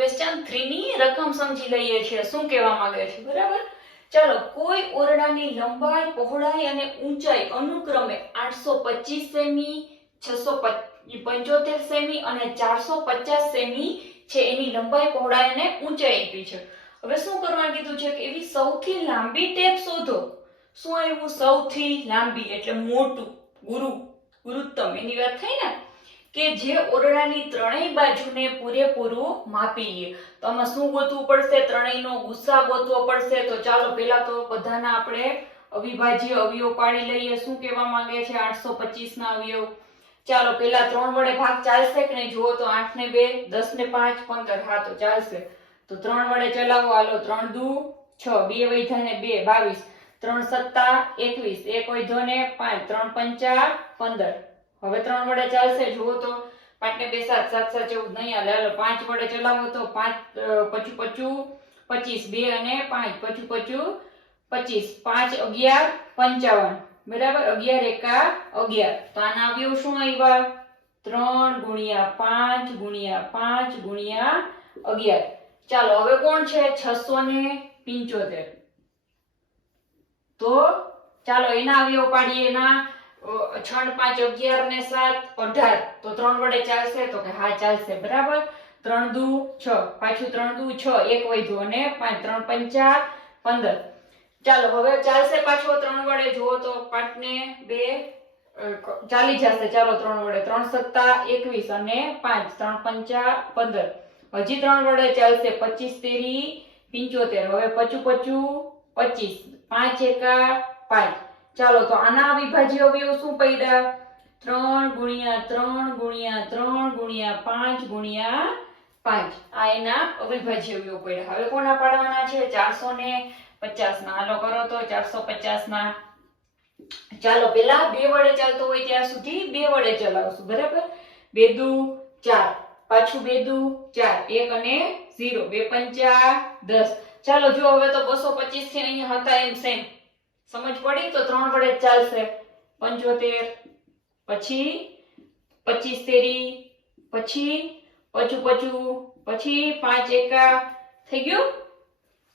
Question 3 ની રકમ સમજી લઈએ છીએ શું કહેવા માંગે છે બરાબર। ચાલો કોઈ ઓરડાની લંબાઈ પહોળાઈ અને ઊંચાઈ અનુક્રમે 825 સેમી 675 સેમી અને 450 સેમી છે। એની લંબાઈ પહોળાઈ અને ઊંચાઈ આપી છે। હવે શું કરવાનું કીધું છે કે એવી સૌથી લાંબી ટેપ શોધો। શું આવ્યું? સૌથી લાંબી એટલે મોટું ગુરુત્તમ એની વાત થઈ ને કે જે ઓરડાની ત્રણેય બાજુને પૂરેપૂરું માપી લે। તો આમાં શું ગોતવું પડશે? ત્રણેયનો ગુસ્સા ગોતવો પડશે। તો ચાલો પહેલા તો બધાના આપણે અવિભાજ્ય અવયવ પાડી લઈએ। શું કહેવા માંગે છે 825 ના અવયવ? ચાલો પહેલા 3 વડે ભાગ ચાલશે કે નહીં? જુઓ તો 8 ને 2 10 ને 5 15 હા તો ચાલશે। તો 3 વડે ચલાવો હાલો 3 દુ 6 2 વૈધા ને 2 22 3 સત્તા 21 1 વૈધો ને 5 3 પંચા 15 હવે 3 વડે ચાલશે। જુઓ તો 5 ને 2 7 7 7 14 નહીં હાલે હાલો 5 વડે ચલાવો તો 5 પચું પચું 25 2 અને 5 પચું પચું 25 5 11 55 બરાબર 11 એકા 11 તો આના અવયવ શું આવ્યા? 3 ગુણ્યા 5 ગુણ્યા 5 ગુણ્યા 11। ચાલો હવે કોણ છે? 675 તો ચાલો એના અવયવ પાડીએ। એના 6 5 11 ને 7 18 તો 3 વડે ચાલશે? તો કે હા ચાલશે બરાબર। 3 દુ 6 પાછું 3 દુ 6 1 વૈધો અને 5 3 પંચા 15 ચાલો હવે ચાલશે પાછો 3 વડે। જુઓ તો 5 ને 2 ચાલી જશે ચાલો 3 વડે 3 સત્તા 21 અને 5 3 પંચા 15 હજી 3 વડે ચાલશે 25 તેરી 75 હવે પચું પચું 25 5 એકા 5 ચાલો તો આના અવિભાજ્ય અવયવ શું પડ્યા? 3 ગુણ્યા 3 ગુણ્યા 3 ગુણ્યા 5 ગુણ્યા 5 આ એના અવિભાજ્ય અવયવ પડ્યા। હવે કોના પાડવાના છે? 450 ના હાલો કરો તો 450 ના ચાલો પેલા 2 વડે ચાલતો હોય ત્યાં સુધી 2 વડે ચલાવશું બરાબર। 2 દુ 4 પાછું 2 દુ 4 1 અને 0 2 પંચા 10 ચાલો જો હવે તો 225 થી અહીંયા હતા એમ સેમ સમજ પડી? તો 3 વડે ચાલશે 75 પછી 25 તેરી પછી પચું પચું પછી 5 એકા થઈ ગયું।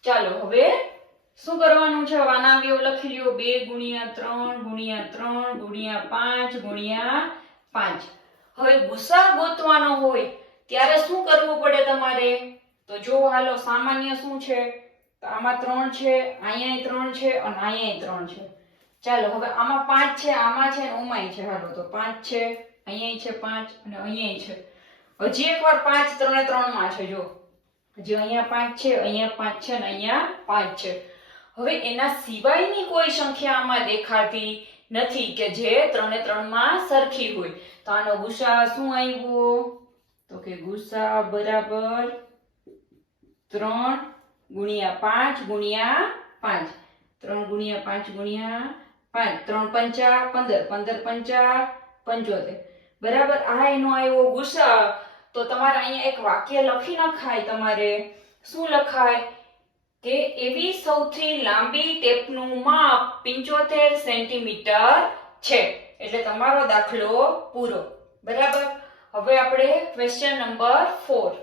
ચાલો હવે શું કરવાનું છે? આના અવયવ લખી લ્યો 2 ગુણ્યા 3 ગુણ્યા 3 ગુણ્યા 5 ગુણ્યા 5 હવે ગુસા ગોતવાનો હોય ત્યારે શું કરવું પડે તમારે? તો જો હાલો સામાન્ય શું છે? તો આમાં 3 છે અહીંયા 3 છે અને અહીંયા 3 છે। ચાલો હવે આમાં 5 છે આમાં છે અને ઓમાંય છે હાલો તો 5 છે અહીંયા છે 5 અને અહીંયા છે હજી એકવાર 5 3 3 માં છે। જો હજી અહીંયા 5 છે અહીંયા 5 છે અને અહીંયા 5 છે। હવે એના સિવાયની કોઈ સંખ્યા આમાં દેખાતી નથી કે જે 3 3 માં સરખી હોય। તો આનો ગુસા શું આવ્યો? તો કે ગુસા બરાબર 3 ગુણ્યા 5 ગુણ્યા 5 3 ગુણ્યા 5 ગુણ્યા 5 3 પંચા 15 15 પંચા 75 બરાબર આ એનો આવ્યો ગુસા। તો તમારે અહીંયા એક વાક્ય લખી નખાય। તમારે શું લખાય કે એવી સૌથી લાંબી ટેપનું માપ 75 સેન્ટીમીટર છે। એટલે તમારો દાખલો પૂરો બરાબર। હવે આપણે ક્વેશ્ચન નંબર 4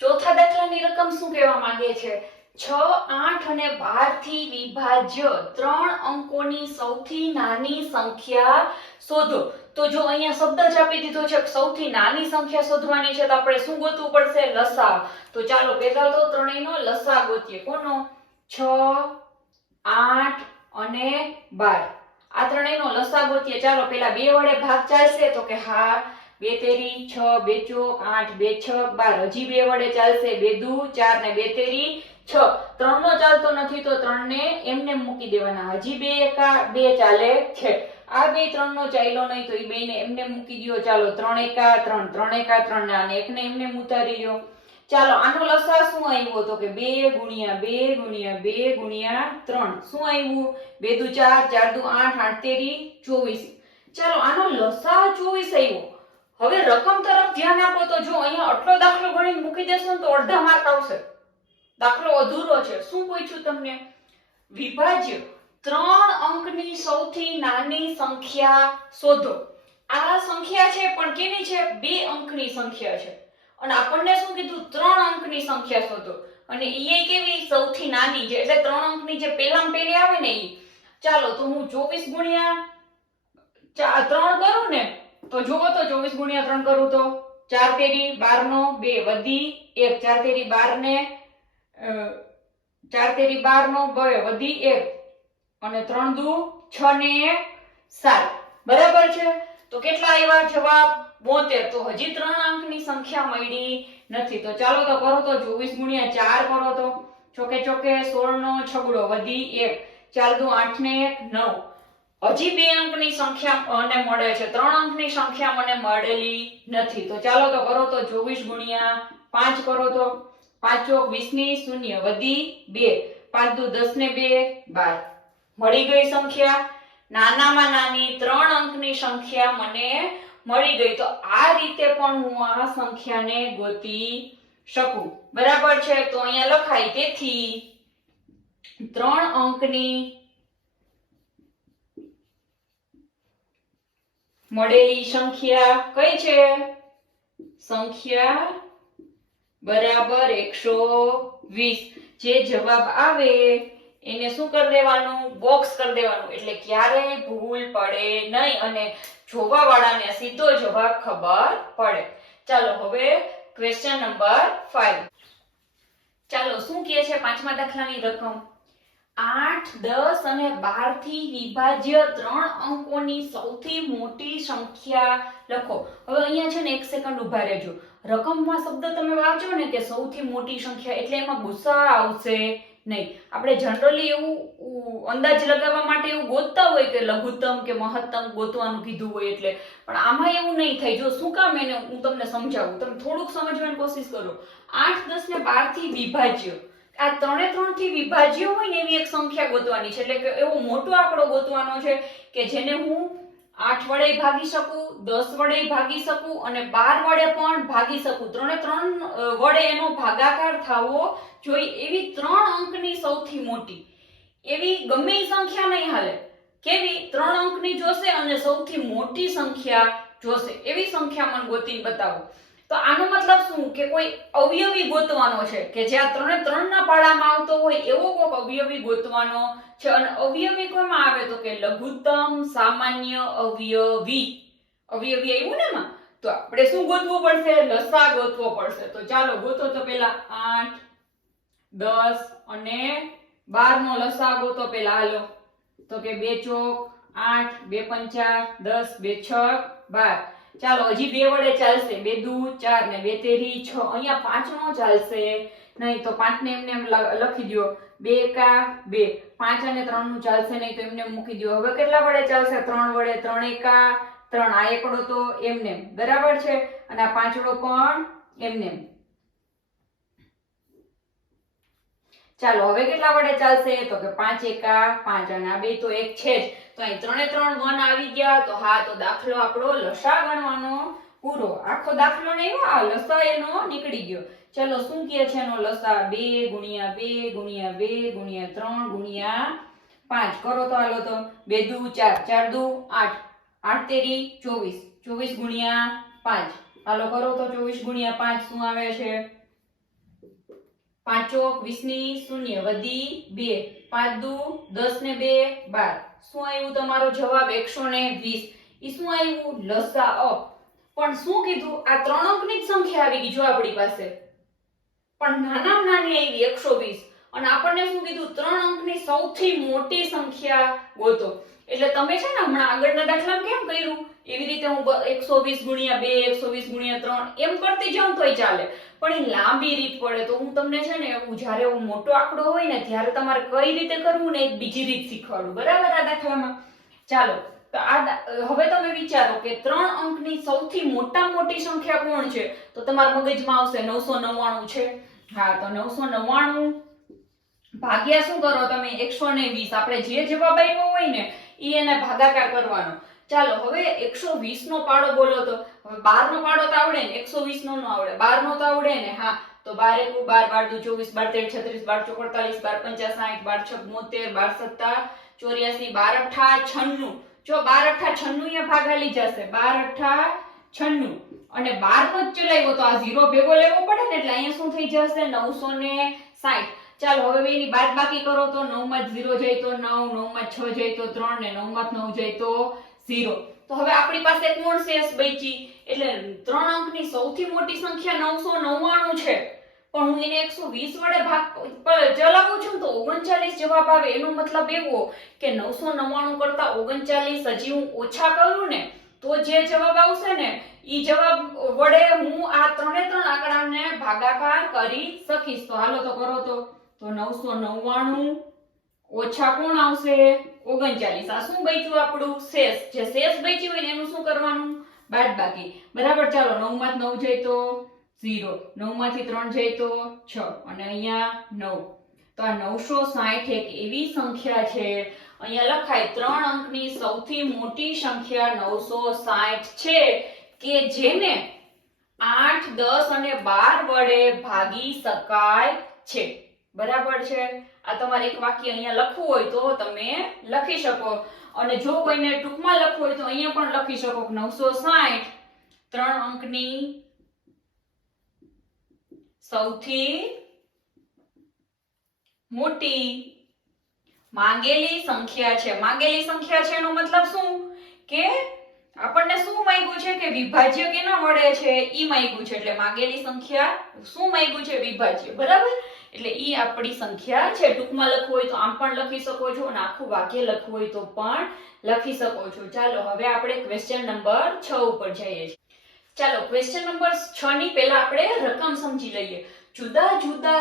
ચોથા દાખલાની રકમ શું કહેવા માંગે છે? 6 8 અને 12 થી વિભાજ્ય 3 અંકોની સૌથી નાની સંખ્યા શોધો। તો જો અહીંયા શબ્દ જ આપી દીધો છે સૌથી નાની સંખ્યા શોધવાની છે તો આપણે શું ગોતવું પડશે? લસા। તો ચાલો પહેલા તો ત્રણેયનો લસા ગોતીએ। કોનો? 6 8 અને 12 આ ત્રણેયનો લસા ગોતીએ। ચાલો પહેલા 2 વડે ભાગ ચાલશે? તો કે હા 2 તેરી 6 2 ચોક 8 2 6 12 હજી 2 વડે ચાલશે 2 દુ 4 ને 2 તેરી 6 3 નો ચાલતો નથી તો 3 ને એમને મૂકી દેવાના હજી 2 એકા 2 ચાલે છે। આ 2 3 નો ચાલ્યો નહીં તો એ બે ને એમને મૂકી દયો। ચાલો 3 એકા 3 3 એકા 3 ને આને એકને એમને ઉતારી લ્યો। ચાલો આનો લસા શું આવ્યો? તો કે 2 ગુણ્યા 2 ગુણ્યા 2 ગુણ્યા 3 શું આવ્યું? 2 દુ 4 4 દુ 8 8 તેરી 24 ચાલો આનો લસા 24 આવ્યો। હવે રકમ તરફ ધ્યાન આપો તો જો અહીંયા આટલો દાખલો ગણીને મૂકી દેશો તો અડધા માર્ક આવશે। દાખલો અધૂરો છે। શું પૂછ્યું તમને? વિભાજ્ય 3 અંકની સૌથી નાની સંખ્યા શોધો। આ સંખ્યા છે પણ કેની છે? 2 અંકની સંખ્યા છે અને આપણને શું કીધું 3 અંકની સંખ્યા શોધો અને એ કેવી સૌથી નાની છે એટલે 3 અંકની જે પહેલામાં પહેલી આવે ને ઈ ચાલો તો હું 24 ગુણ્યા 3 કરું ને તો જુઓ તો 24 ગુણ્યા 3 કરું તો 4 તેરી 12 નો 2 વધી 1 4 તેરી 12 ને 4 તેરી 12 નો 2 વધી 1 અને 3 દુ 6 ને 1 7 બરાબર છે તો કેટલા આવ્યા જવાબ 72 તો હજી 3 અંકની સંખ્યા મળી નથી તો ચાલો તો કરો તો 24 ગુણ્યા 4 કરો તો ચોકે ચોકે 16 નો છગડો વધી 1 4 દુ 8 ને 1 9 હજી 2 અંકની સંખ્યા મને મળે છે 3 અંકની સંખ્યા મને મળેલી નથી તો ચાલો તો કરો તો 24 ગુણ્યા 5 કરો તો 5 ચોક 20 ની 0 વધી 2 5 દુ 10 ને 2 12 મળી ગઈ સંખ્યા નાનામાં નાની 3 અંકની સંખ્યા મને મળી ગઈ તો આ રીતે પણ હું આ સંખ્યાને ગોતી શકું બરાબર છે તો અહીંયા લખાય તેથી 3 અંકની મળેલી સંખ્યા કઈ છે સંખ્યા બરાબર 120 જે જવાબ આવે એને શું કરી દેવાનું બોક્સ કરી દેવાનું એટલે ક્યારેય ભૂલ પડે નહીં અને જોવા વાળાને સીધો જવાબ ખબર પડે ચાલો હવે ક્વેશ્ચન નંબર 5 ચાલો શું કહે છે પાંચમા દાખલાની રકમ 8 10 અને 12 થી વિભાજ્ય 3 અંકોની સૌથી મોટી સંખ્યા લખો હવે અહીંયા છે ને 1 સેકન્ડ ઊભા રહેજો રકમમાં શબ્દ તમે વાંચો ને કે સૌથી મોટી સંખ્યા એટલે એમાં ગુસ્સા આવશે નહીં આપણે જનરલી એવું અંદાજ લગાવવા માટે એવું ગોતતા હોય કે લઘુત્તમ કે મહત્તમ ગોતવાનું કીધું હોય એટલે પણ આમાં એવું નહીં થાય જો શું કામ એને હું તમને સમજાવું તમે થોડુંક સમજવાની કોશિશ કરો 8 10 ને 12 થી વિભાજ્ય આ 3 થી વિભાજ્ય હોય ને એવી એક સંખ્યા ગોતવાની છે એટલે કે એવો મોટો આંકડો ગોતવાનો છે કે જેને હું 8 વડે ભાગી શકું 10 વડે ભાગી શકું અને 12 વડે પણ ભાગી શકું 3 વડે એનો ભાગાકાર થવો જોઈએ એવી 3 અંકની સૌથી મોટી એવી ગમે એ સંખ્યા નહીં હાલે કેવી 3 અંકની જોશે અને સૌથી મોટી સંખ્યા જોશે એવી સંખ્યા મને ગોતીને બતાવો તો આનો મતલબ શું કે કોઈ અવયવી ગોતવાનો છે કે જ્યાં 3 ના પાડામાં આવતો હોય એવો કોઈ અવયવી ગોતવાનો છે અને અવયવી કોમાં આવે તો કે લઘુત્તમ સામાન્ય અવયવી આવ્યું ને માં તો આપણે શું ગોતવું પડશે લસા ગોતવો પડશે તો ચાલો ગોતો તો પેલા 8 10 અને 12 નો લસા ગોતો પેલા હાલો તો કે 2 ચોક 8 2 પંચા 10 2 6 12 ચાલો હજી 2 વડે ચાલશે 2 દુ 4 ને 2 તેરી 6 અહીંયા 5 નો ચાલશે નહીં તો 5 ને એમને લખી દો 2 એકા 2 5 અને 3 નું ચાલશે નહીં તો એમને મૂકી દો હવે કેટલા વડે ચાલશે 3 વડે 3 એકા 3 આ એકડો તો એમને બરાબર છે અને આ પાંચડો પણ એમને ચાલો હવે કેટલા વડે ચાલશે તો કે 5 એકા 5 અને આ બે તો એક છે જ તો અહીં 3 3 1 આવી ગયા તો હા તો દાખલો આપણો લસા ગણવાનો પૂરો આખો દાખલો નહીં આ લસા એનો નીકળી ગયો ચલો શું કહે છે એનો લસા 2 ગુણ્યા 2 ગુણ્યા 2 ગુણ્યા 3 ગુણ્યા 5 કરો તો હાલો તો 2 દુ 4 4 દુ 8 8 તેરી 24 24 ગુણ્યા 5 હાલો કરો તો 24 ગુણ્યા 5 શું આવે છે 5 ચોક 20 ની 0 વધી 2 5 દુ 10 ને 2 12 શું આવ્યું તમારો જવાબ 120 ઈ શું આવ્યું લસા પણ શું કીધું આ 3 અંકની જ સંખ્યા આવી ગઈ જો આપણી પાસે પણ નાનામાં નાની આવી 120 અને આપણને શું કીધું 3 અંકની સૌથી મોટી સંખ્યા ગોતો એટલે તમે છે ને હમણાં આગળના દાખલામાં કેમ કર્યું એવી રીતે હું 120 ગુણ્યા 2 120 ગુણ્યા 3 એમ કરતી જાઉં તોય ચાલે પણ એ લાંબી રીત પડે તો હું તમને છે ને એવું જ્યારે એવું મોટો આંકડો હોય ને ત્યારે તમારે કઈ રીતે કરવું ને એક બીજી રીત શીખવાડું બરાબર આ દાખલામાં ચાલો તો હવે તમે વિચારો કે 3 અંકની સૌથી મોટી સંખ્યા કોણ છે તો તમારા મગજમાં આવશે 999 છે હા તો 999 ભાગ્યા શું કરો તમે 120 આપણે જે જવાબ આવ્યો હોય ને ઈ એને ભાગાકાર કરવાનો ચાલો હવે 120 નો પાડો બોલો તો હવે 12 નો પાડો તો આવડે ને 120 નો આવડે 12 નો તો આવડે ને હા તો 12 એકુ 12 12 દુ 24 12 13 36 12 44 12 45 12 70 84 12 અઠ્ઠા 96 જો 12 અઠ્ઠા 96 અહીંયા ભાગ હાલી જશે 12 અઠ્ઠા 96 અને 12 નો જ ચલાવ્યો તો આ 0 ભેગો લેવો પડે ને એટલે અહીંયા શું થઈ જશે 960. ચાલો હવે બેની બાદબાકી કરો તો 9 માં 0 જાય તો 9, 9 માં 6 જાય તો 3 ને 9 માં 9 જાય તો 0. તો હવે આપણી પાસે કોણ શેષ બચી એટલે 3 અંકની સૌથી મોટી સંખ્યા 999 છે પણ હું એને 120 વડે ભાગ ચલાવું છું તો 39 જવાબ આવે. એનો મતલબ એવો કે 999 કરતા 39 હજી હું ઓછા કરું ને તો જે જવાબ આવશે ને ઈ જવાબ વડે હું આ ત્રણે ત્રણ આંકડાને ભાગાકાર કરી શકીશ. તો હાલો તો કરો તો 999 ઓછા કોણ આવશે 39. આ શું બચ્યું આપણું શેષ. જે શેષ બચ્યું હોય ને એનું શું કરવાનું બાદબાકી. બરાબર. ચાલો 9 માં 9 જાય તો 0, 9 માંથી 3 જાય તો 6 અને અહીંયા 9. તો આ 960 એક એવી સંખ્યા છે અહીંયા લખાય 3 અંકની સૌથી મોટી સંખ્યા 960 છે કે જેને 8, 10 અને 12 વડે ભાગી શકાય છે. બરાબર છે. આ તમારે એક વાક્ય અહીંયા લખવું હોય તો તમે લખી શકો અને જો કોઈને ટૂંકમાં લખવું હોય તો અહીંયા પણ લખી શકો કે 960 3 અંકની સૌથી મોટી માંગેલી સંખ્યા છે. માંગેલી સંખ્યા છે એનો મતલબ શું કે આપણને શું માંગ્યું છે કે વિભાજ્ય કેના વડે છે ઈ માંગ્યું છે એટલે માંગેલી સંખ્યા શું માંગ્યું છે વિભાજ્ય. બરાબર. એટલે ઈ આપણી સંખ્યા છે. ટૂંકમાં લખવું હોય તો આમ પણ લખી શકો છો અને આખું વાક્ય લખવું હોય તો પણ લખી શકો છો. ચાલો હવે આપણે ક્વેશ્ચન નંબર 6 ઉપર જઈએ છીએ. ચાલો ક્વેશ્ચન નંબર 6 ની પહેલા આપણે રકમ સમજી લઈએ. જુદા જુદા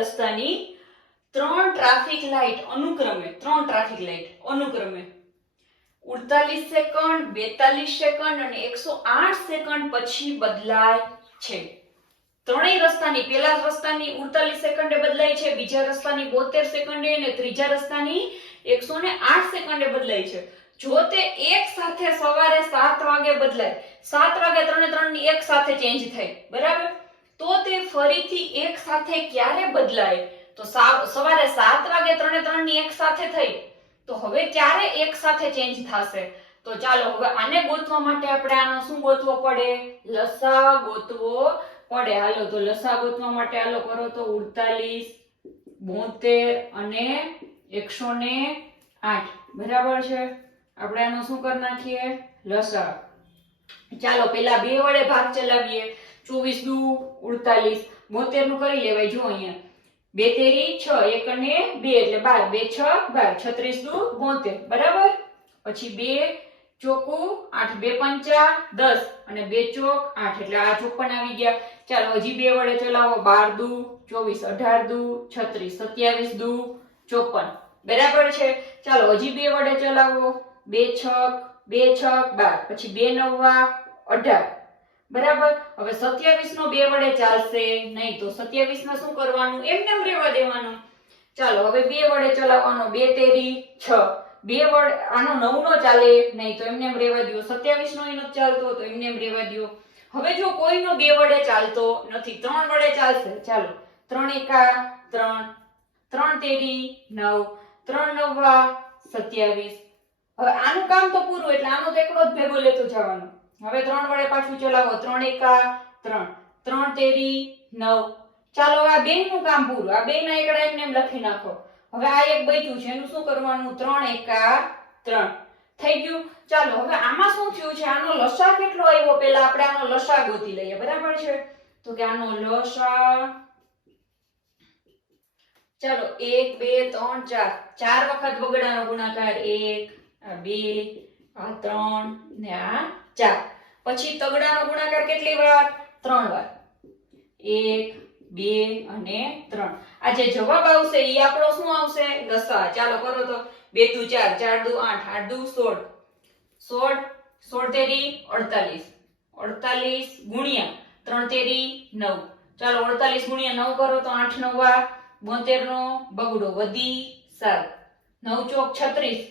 રસ્તાની 3 ટ્રાફિક લાઈટ અનુક્રમે 48 સેકન્ડ 42 સેકન્ડ અને 108 સેકન્ડ પછી બદલાય છે. ત્રણેય રસ્તાની પહેલા રસ્તાની 48 સેકન્ડે બદલાય છે, બીજા રસ્તાની 72 સેકન્ડે અને ત્રીજા રસ્તાની 108 સેકન્ડે બદલાય છે. જો તે એક સાથે સવારે 7 વાગે બદલાય, 7 વાગે ત્રણે ની એક સાથે ચેન્જ થાય, બરાબર, તો તે ફરીથી એક સાથે ક્યારે બદલાય? તો સવારે 7 વાગે ત્રણે ની એક સાથે થઈ તો હવે ક્યારે એક સાથે ચેન્જ થશે? તો ચાલો હવે આને ગોતવા માટે આપણે આનો શું ગોતવો પડે? લસા ગોતવો પડે. હાલો તો લસા ગોતવા માટે હાલો કરો તો 48, 72 અને 108. બરાબર છે. આપણે આનો શું કરી નાખીએ? લસા. ચાલો પેલા 2 વડે ભાગ ચલાવીએ. 24 દુ 48, 72 નું કરી લેવાય. જો અહીંયા 2 તેરી 6, 1 અને 2 એટલે 12, 2 6 12, 36 દુ 72. બરાબર. પછી 2 ચોકુ 8, 2 પંચા 10 અને 2 ચોક 8 એટલે આ 54 આવી ગયા. ચાલો હજી 2 વડે ચલાવો. 12 દુ 24, 18 દુ 36, 27 દુ 54. બરાબર છે. ચાલો હજી 2 વડે ચલાવો. 2 છક 12, પછી 2 નવા 18. બરાબર. હવે 27 નો 2 વડે ચાલશે નહીં તો 27 માં શું કરવાનું? એમને એમ રહેવા દેવાનું. ચાલો હવે 2 વડે ચલાવવાનો. 2 તેરી 6, 2 વડે આનો 9 નો ચાલે નહીં તો એમને એમ રહેવા દો. 27 નો એનો ચાલતો તો એમને એમ રહેવા દો. હવે જો કોઈનો 2 વડે ચાલતો નથી, 3 વડે ચાલશે. ચાલો 3 એકા 3, 3 તેરી 9, 3 નવા 27. હવે આનું કામ તો પૂરું એટલે આનો તો એકડો જ ભેગો લેતો જવાનો. હવે 3 વડે પાછું ચલાવો. 3 એકા 3, 3 તેરી 9. ચાલો આ બેયનું કામ પૂરું. આ બેયના એકડા એમને એમ લખી નાખો. હવે આ એક બચ્યું છે એનું શું કરવાનું? 3 એકા 3 થઈ ગયું. ચાલો હવે આમાં શું થયું છે? આનો લસા કેટલો આવ્યો? પહેલા આપણે આનો લસા ગોતી લઈએ. બરાબર છે. તો કે આનો લસા ચાલો 1 2 3 4 4 વખત બગડાનો ગુણાકાર. 1 આ 2 આ 3 ને આ 4. પછી તગડાનો ગુણાકાર કેટલી વાર? 3 વાર. 1 2 અને 3. આ જે જવાબ આવશે ઈ આપણો શું આવશે? લસા. ચાલો કરો તો 2 દુ 4, 4 દુ 8, 8 દુ 16, 16, 16 તેરી 48, 48 ગુણ્યા 3 તેરી 9. ચાલો 48 ગુણ્યા 9 કરો તો 8 નવા 72 નો બગડો વધી 7, 9 ચોક 36,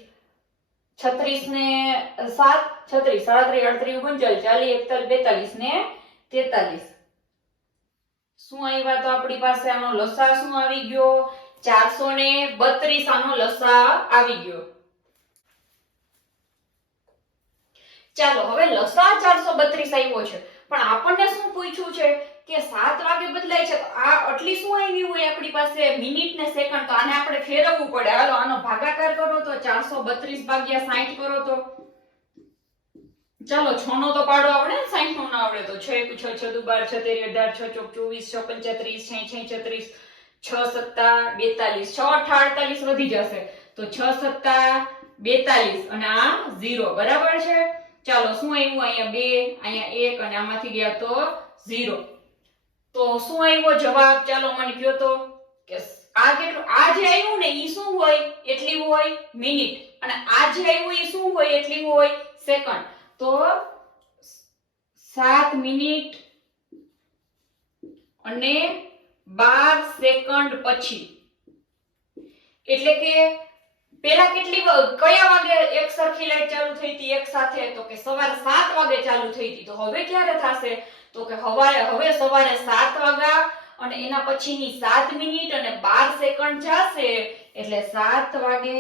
36 ને 7, 36, 37, 38, 39, 40, 41, 42 ને 43. શું આવ્યા? તો આપણી પાસે આનો લસા શું આવી ગયો? 432 આનો લસા આવી ગયો. ચાલો હવે લસા 432 આવ્યો છે, પણ આપણને શું પૂછ્યું છે કે 7 વાગે બદલાય છે, તો આ આટલી શું આવી હોય આપણી પાસે મિનિટ ને સેકન્ડ, તો આને આપણે ફેરવવું પડે. હાલો આનો ભાગાકાર કરો તો 432 ભાગ્યા 60 કરો તો ચાલો 6 નો તો પાડો આવડે ને, 60 નો ના આવડે તો 6 1 6 6 2 12 17 18 24 6 35 6 36 6 7 42 6 8 48 વધી જશે તો 6 7 42 અને આ 0 બરાબર છે. ચાલો શું આવ્યું અહીંયા 2 અહીંયા 1 અને આમાંથી ગયા તો 0. તો શું આવ્યો જવાબ? ચાલો મને કહો તો કે આ કેટલું, આ જે આવ્યું ને ઈ શું હોય? એટલી હોય મિનિટ, અને આ જે આવ્યું ઈ શું હોય? એટલી હોય સેકન્ડ. તો 7 મિનિટ અને 12 સેકન્ડ પછી, એટલે કે પેલા કેટલી કયા વાગે એક સરખી લાઈટ ચાલુ થઈ હતી એક સાથે? તો કે સવારે 7 વાગે ચાલુ થઈ હતી. તો હવે ક્યારે થશે? તો કે હવે સવારે 7 વાગ્યા અને એના પછીની 7 મિનિટ અને 12 સેકન્ડ જશે, એટલે 7 વાગે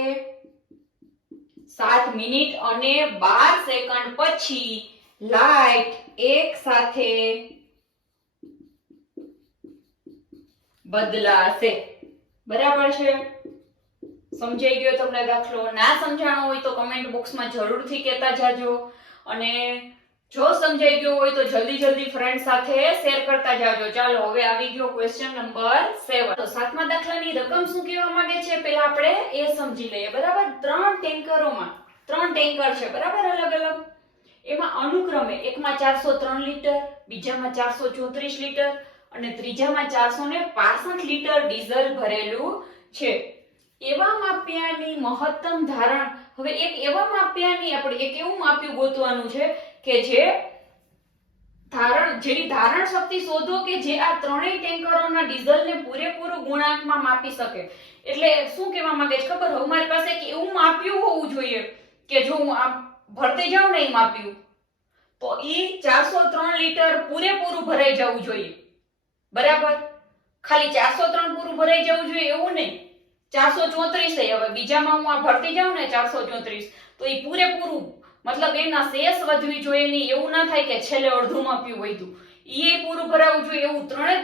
7 મિનિટ અને 12 સેકન્ડ પછી લાઈટ એક સાથે બદલાશે. બરાબર છે? સમજાઈ ગયો તમને દાખલો? ના સમજાણો હોય તો કમેન્ટ બોક્સમાં જરૂરથી કહેતા જાજો, અને જો સમજાઈ ગયો હોય તો જલ્દી ફ્રેન્ડ સાથે શેર કરતા જાજો. ચાલો હવે આવી ગયો ક્વેશ્ચન નંબર 7. તો 7મા દાખલાની રકમ શું કહેવા માંગે છે પેલા આપણે એ સમજી લઈએ. બરાબર, 3 ટેન્કરોમાં 3 ટેન્કર છે, બરાબર, અલગ અલગ. એમાં અનુક્રમે એકમાં 403 લીટર, બીજામાં 434 લીટર અને ત્રીજામાં 465 લીટર ડીઝલ ભરેલું છે. એવા માપ્યાની મહત્તમ ધારણ, હવે એક એવા માપ્યાની આપણે એક એવું માપ્યું ગોતવાનું છે કે જેની ધારણ શક્તિ શોધો કે જે આ ત્રણેય ટેન્કરોના ડીઝલને પૂરેપૂરું ગુણાંકમાં માપી શકે. એટલે શું કહેવા માંગે છે ખબર? હવે મારી પાસે એક એવું માપ્યું હોવું જોઈએ કે જો હું આમ ભરતી જાઉં ને એ માપ્યું, તો ઈ 403 લીટર પૂરેપૂરું ભરાઈ જવું જોઈએ. બરાબર, ખાલી 403 પૂરું ભરાઈ જવું જોઈએ એવું નહીં, 434. હવે બીજામાં હું આ ભરતી જાઉં ને 434, તો એ પૂરેપૂરું, મતલબ એના શેષ વધવી જોઈએ નહીં. એવું ના થાય કે છેલ્લે અડધું માપ્યું વધ્યું, એ પૂરું ભરાવવું જોઈએ. એવું ત્રણ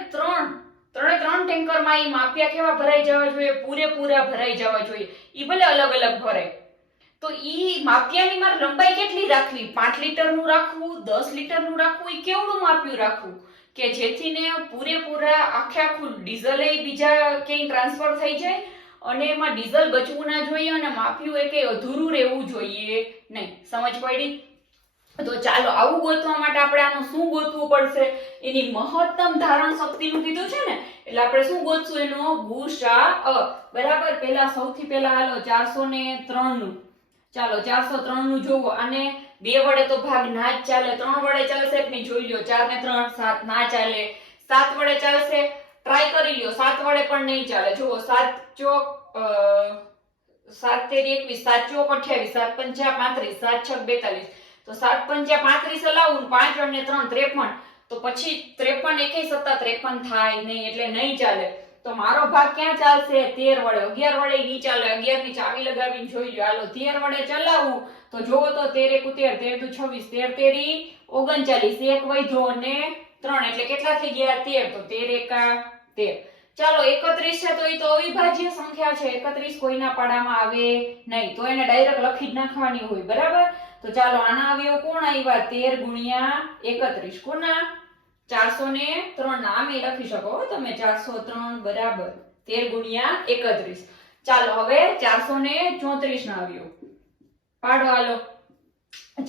ટેન્કરમાં એ માપ્યા કેવા ભરાઈ જવા જોઈએ? પૂરેપૂરા ભરાઈ જવા જોઈએ. એ ભલે અલગ અલગ ભરાય. તો ઈ માપ્યાની મારે લંબાઈ કેટલી રાખવી? 5 લીટરનું રાખવું, 10 લીટરનું રાખવું, એ કેવડું માપ્યું રાખવું કે જેથી ને પૂરેપૂરા આખું ડીઝલ બીજા ક્યાંય ટ્રાન્સફર થઈ જાય અને એમાં ડીઝલ બચવું ના જોઈએ અને માપ્યું એ કઈ અધૂરું રહેવું જોઈએ નહીં. સમજ પડી? તો ચાલો આવું ગોતવા માટે આપણે આનું શું ગોતવું પડશે? એની મહત્તમ ધારણ શક્તિનું કીધું છે ને, એટલે આપણે શું ગોતશું? એનો ગુસાઅ. બરાબર, સૌથી પહેલા હાલો 403 નું, ચાલો 403 નું જોવો. આને 2 વડે તો ભાગ ના જ ચાલે, 3 વડે ચાલશે કે નહીં જોઈ લ્યો. 4 ને 3 7 ના ચાલે, 7 વડે ચાલશે, ટ્રાય કરી લ્યો. 7 વડે પણ નહીં ચાલે. જુઓ 7 ચોક 7 તેરી 21, 7 ચોક 28, 7 પંચા 35, 7 છક 42. તો 7 પંચા 35 હલાવું, 5 અને 3 53, તો પછી 53 1 સત્તા 53 થાય નહીં, એટલે નહીં ચાલે. તો મારો ભાગ ક્યાં ચાલશે? 13 વડે. 11 વડે નહીં ચાલે, 11 ની ચાવી લગાવીને જોઈ લો. હાલો 13 વડે ચલાવું તો જોવો તો 13 1 13, 13 2 26, 13 તેરી 39, 1 વધ્યો અને 3, એટલે કેટલા થઈ ગયા? 13. તો 13 એકા 13. ચાલો 31 છે, તો એ તો અવિભાજ્ય સંખ્યા છે. 31 કોઈના પાડામાં આવે નહીં, તો એને ડાયરેક્ટ લખી જ નાખવાની હોય. બરાબર, તો ચાલો આના અવયવ કોણ આવ્યા? 13 ગુણ્યા 31. કોના? 403 ના. આમે લખી શકો તમે 403 બરાબર 13 ગુણ્યા 31. ચાલો હવે 434 ના અવયવ પાડો. હાલો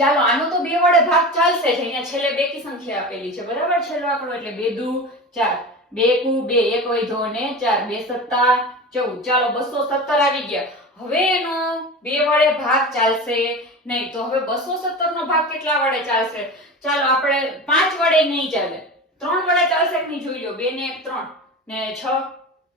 ચાલો આનો તો 2 વડે ભાગ ચાલશે જ. અહીંયા છેલ્લે બેકી સંખ્યા આપેલી છે. બરાબર, છેલ્લો આંકડો એટલે 2 દુ 4, 2 કુ 2, 1 વધ્યો અને 4, 2 સત્તા 14. ચાલો 217 આવી ગયા. હવે એનો 2 વડે ભાગ ચાલશે નહીં, તો હવે 217 નો ભાગ કેટલા વડે ચાલશે? ચાલો આપણે 5 વડે નહીં ચાલે, 3 વડે ચાલશે કે નહીં જોઈ લો. 2 ને 1 3 ને 6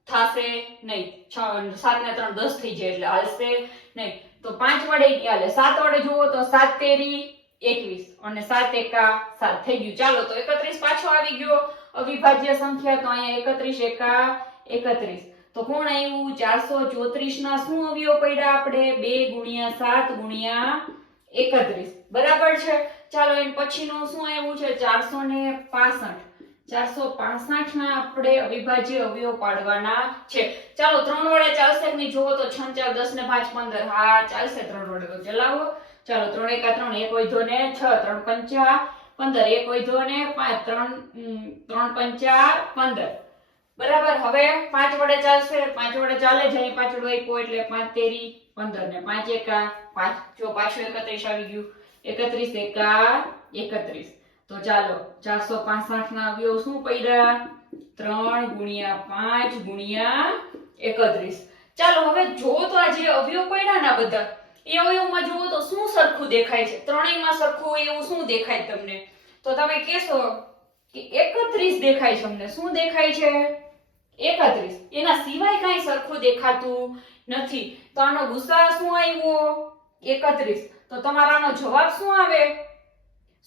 થાશે નહીં, 6 7 ને 3 10 થઈ જાય, એટલે હાલશે નહીં. તો 5 વડે નહીં હાલે. 7 વડે જુઓ તો 7 તેરી 21 અને 7 એકા 7 થઈ ગયું. ચાલો તો 31 પાછો આવી ગયો, અવિભાજ્ય સંખ્યા. તો અહીંયા 31 એકા 31. તો કોણ આવ્યું? 434 ના શું અવયવ પડ્યા આપણે? 2 ગુણ્યા 7 ગુણ્યા 31 બરાબર છે. ચાલો એન પછીનું શું આવ્યું છે 465. 465 ના આપણે અવિભાજ્ય અવયવ પાડવાના છે. ચાલો 3 વડે ચાલશે કે નહીં જોવો તો 6 4 10 ને 5 15. હા ચાલશે 3 વડે તો ચલાવો. ચાલો 3 1 3 1 વધ્યો ને 6 3 5 15 1 વધ્યો ને 5 3 5 15 બરાબર. હવે 5 વડે ચાલશે 5 વડે ચાલે જ અહીં પાછળ આપ્યો એટલે 5 તેરી 15 ને 5 એકા 5 જો પાછું 31 આવી ગયું 31 એકા 31. તો ચાલો 465 ના અવયવ શું પડ્યા 3 ગુણ્યા 5 ગુણ્યા 31. ચાલો હવે જો તો આ જે અવયવ પડ્યા ના બધા એ અવયવમાં જુઓ તો શું સરખું દેખાય છે ત્રણેયમાં સરખું હોય એવું શું દેખાય તમને તો તમે કહેશો કે 31 દેખાય છે અમને શું દેખાય છે 31 એના સિવાય કાંઈ સરખું દેખાતું નથી તો આનો ગુસા શું આવ્યો 31 તો તમારાનો જવાબ શું આવે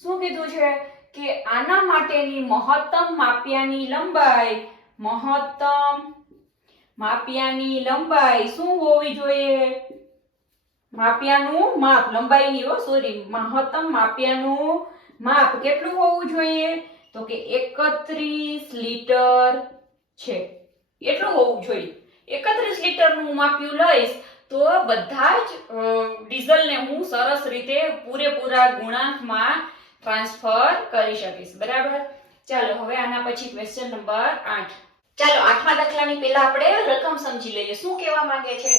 શું કીધું છે કે આના માટેની મહત્તમ માપ્યાની લંબાઈ શું હોવી જોઈએ માપ્યાનું માપ લંબાઈની મહત્તમ માપ્યાનું માપ કેટલું હોવું જોઈએ તો કે 31 લીટર છે એટલું હોવું જોઈએ 31 લીટરનું માપ્યું લઈશ તો બધા જ ડીઝલને હું સરસ રીતે પૂરેપૂરા ગુણાંકમાં ટ્રાન્સફર કરી શકીશ બરાબર. ચાલો હવે આના પછી ક્વેશ્ચન નંબર 8. ચાલો 8મા દાખલાની પહેલા આપણે રકમ સમજી લઈએ શું કહેવા માંગે છે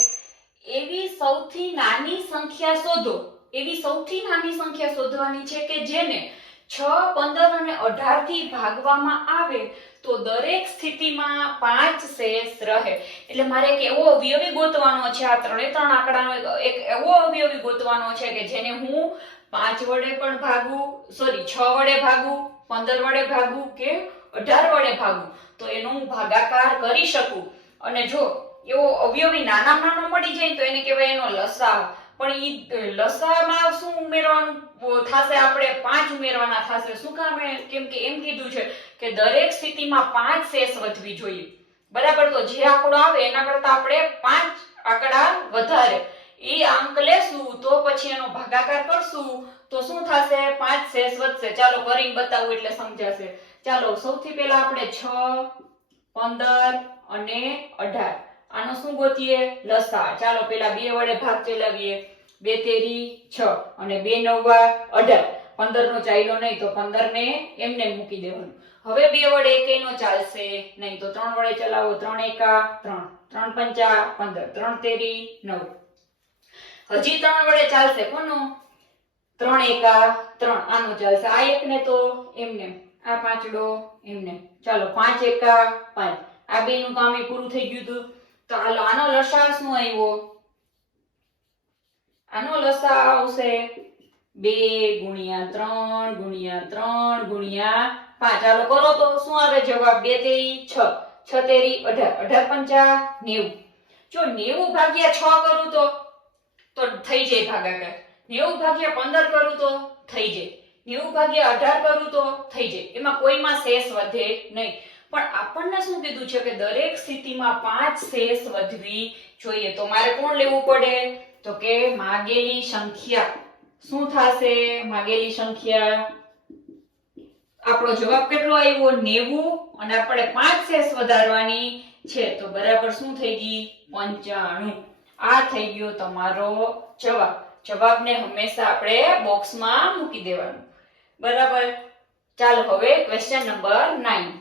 એવી સૌથી નાની સંખ્યા શોધવાની છે કે જેને 6 15 અને 18 થી ભાગવામાં આવે તો દરેક સ્થિતિમાં 5 શેષ રહે. એટલે મારે એક એવો અવયવી ગોતવાનો છે આ ત્રણે ત્રણ આંકડાનો એક એવો અવયવી ગોતવાનો છે કે જેને હું 5 વડે પણ ભાગું 6 વડે ભાગું 15 વડે ભાગું કે 18 વડે ભાગું તો એનો હું ભાગાકાર કરી શકું. અને જો એવો અવયવી નાનામાં નાનો મળી જાય તો એને કહેવાય એનો લસાઅ. પણ ઈ લસાઅમાં શું ઉમેરવાનું થાશે આપણે 5 ઉમેરવાના થાશે શું કામ કેમ કે એમ કીધું છે કે દરેક સ્થિતિમાં 5 શેષ વધવી જોઈએ બરાબર. તો જે આંકડો આવે એના કરતા આપણે 5 આંકડા વધારે ઈ અંક લેશું તો પછી એનો ભાગાકાર કરશું તો શું થશે 5 શેષ વધશે. ચાલો કરીને બતાવું એટલે સમજાશે. ચાલો સૌથી પહેલા આપણે 6 15 અને 18 આનો શું ગોતીએ લસાઅ. ચાલો પહેલા 2 વડે ભાગ ચલાવીએ 2 તેરી 6 અને 2 નવા 18 15 નો ચાલ્યો નહીં તો 15 ને એમને મૂકી દેવાનું. હવે 2 વડે એકેયનો ચાલશે નહીં તો 3 વડે ચલાવો 3 એકા 3 3 પંચા 15 3 તેરી 9 હજી 3 વડે ચાલશે કોનો 3 એકા 3 આનો ચાલશે આ એક ને તો એમને આ પાંચડો એમને. ચાલો 5 એકા 5 આ બે નું કામ પૂરું થઈ ગયું હતું. તો હાલો આનો લસાઅ શું આવ્યો આનો લસાઅ આવશે 2 ગુણ્યા 3 ગુણ્યા 3 ગુણ્યા 5 ચાલો કરો તો શું આવે જવાબ 2 તેરી 6 6 તેરી 18 18 પંચા 90. જો 90 ભાગ્યા 6 કરું તો થઈ જાય ભાગાકાર 90 ભાગ્યા 15 કરું તો થઈ જાય 90 ભાગ્યા 18 કરું તો થઈ જાય એમાં કોઈમાં શેષ વધે નહીં. પણ આપણને શું કીધું છે કે દરેક સ્થિતિમાં 5 શેષ વધવી જોઈએ તો મારે કોણ લેવું પડે તો કે માગેલી સંખ્યા. શું થશે માગેલી સંખ્યા આપણો જવાબ કેટલો આવ્યો 90 અને આપણે 5 શેષ વધારવાની છે તો બરાબર શું થઈ ગઈ 95. આ થઈ ગયો તમારો જવાબ. જવાબને હંમેશા આપણે બોક્સમાં મૂકી દેવાનું બરાબર. ચાલો હવે ક્વેશ્ચન નંબર 9.